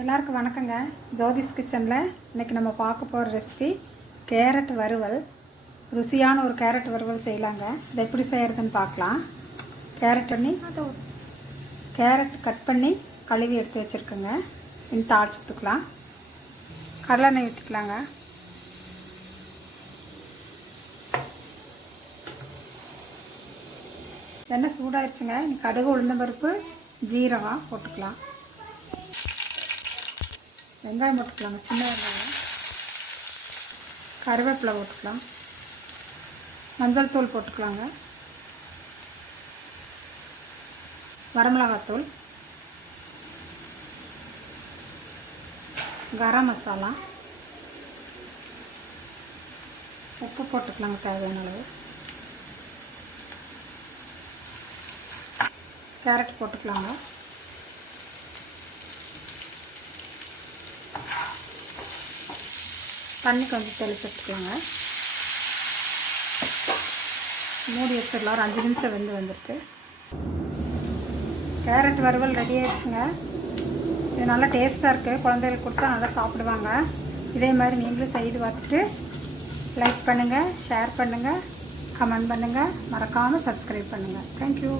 எல்லாருக்கும் வணக்கங்க. ஜோதிஸ் கிச்சனில் இன்றைக்கி நம்ம பார்க்க போகிற ரெசிபி கேரட் வறுவல். ருசியான ஒரு கேரட் வறுவல் செய்யலாங்க. இதை எப்படி செய்கிறதுன்னு பார்க்கலாம். கேரட் கட் பண்ணி கழுவி எடுத்து வச்சுருக்கோங்க. இன்னும் தாளிச்சு விட்டுக்கலாம். கடலெண்ணெய் விட்டுக்கலாங்க. எண்ணெய் சூடாகிடுச்சுங்க. இன்னைக்கு கடுகு, உளுந்தம்பருப்பு, ஜீரகம் போட்டுக்கலாம். வெங்காயம் போட்டுக்கலாங்க, சின்ன வெங்காயம். கருவேப்பிலை போட்டுக்கலாம். மஞ்சள் தூள் போட்டுக்கலாங்க. வரமிளகாத்தூள், கரம் மசாலா, உப்பு போட்டுக்கலாங்க தேவையான அளவு. கேரட் போட்டுக்கலாங்க. தண்ணி கொஞ்சம் தெளிச்சு வச்சுக்கலாங்க. மூடி வச்சிடலாம். ஒரு 5 நிமிஷம் வந்துருக்கு. கேரட் வறுவல் ரெடி ஆகிடுச்சுங்க. இது நல்லா டேஸ்ட்டாக இருக்குது. குழந்தைகளுக்கு கொடுத்தா நல்லா சாப்பிடுவாங்க. இதே மாதிரி நீங்களும் செய்து பார்த்துட்டு லைக் பண்ணுங்கள், ஷேர் பண்ணுங்கள், கமெண்ட் பண்ணுங்கள், மறக்காமல் சப்ஸ்கிரைப் பண்ணுங்கள். தேங்க்யூ.